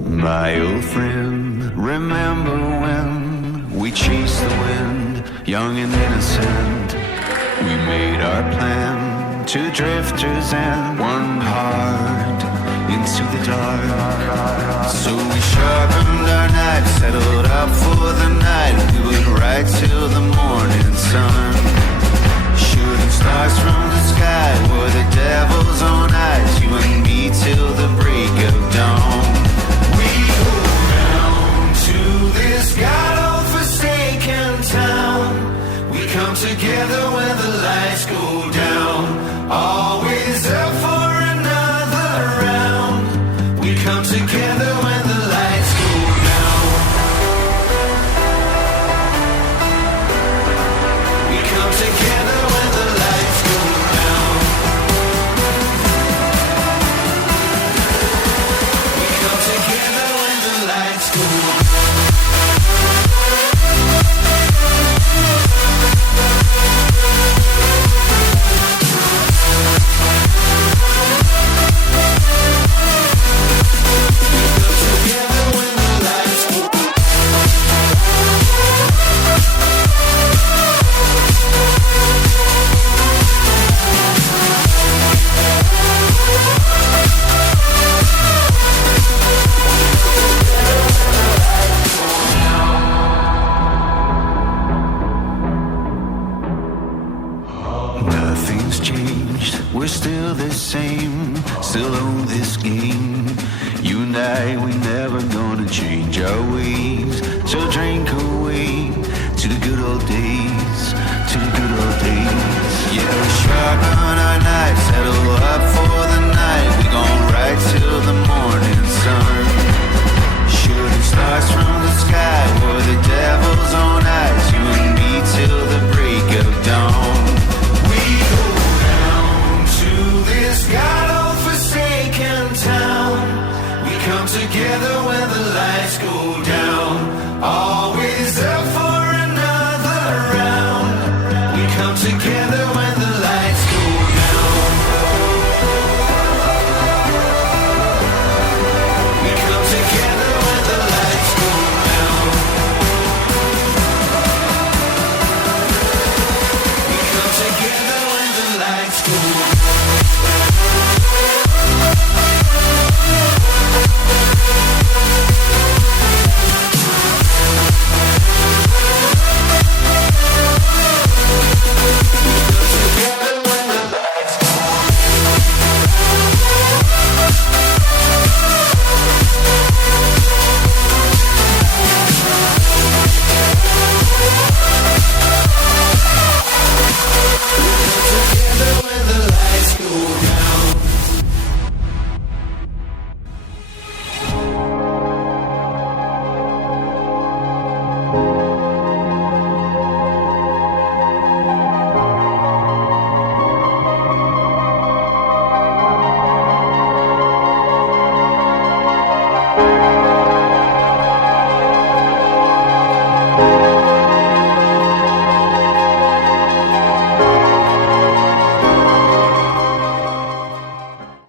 My old friend, remember when we chased the wind, young and innocent. We made our plan, two drifters and one heart into the dark. So we sharpened our knives, settled up for the night. We would ride till the morning sun. Shooting stars from the sky were the devil's own eyes. You and me till the break of dawn. We go down to this God-forsaken town. We come together when the lights go down. Always up for another round. We come together when the lights go down. We come together when the lights go down. We come together when the lights go down. Nothing's changed, we're still the same, still own this game. You and I, we never gonna change our ways. So drink away to the good old days, to the good old days. Yeah, we sharpen our knives, settle up for the night. We gon' ride till the morning sun. Shooting stars from the sky were the devil's own eyes. You and me till the break of dawn. God-forsaken town. We come together when the lights go down.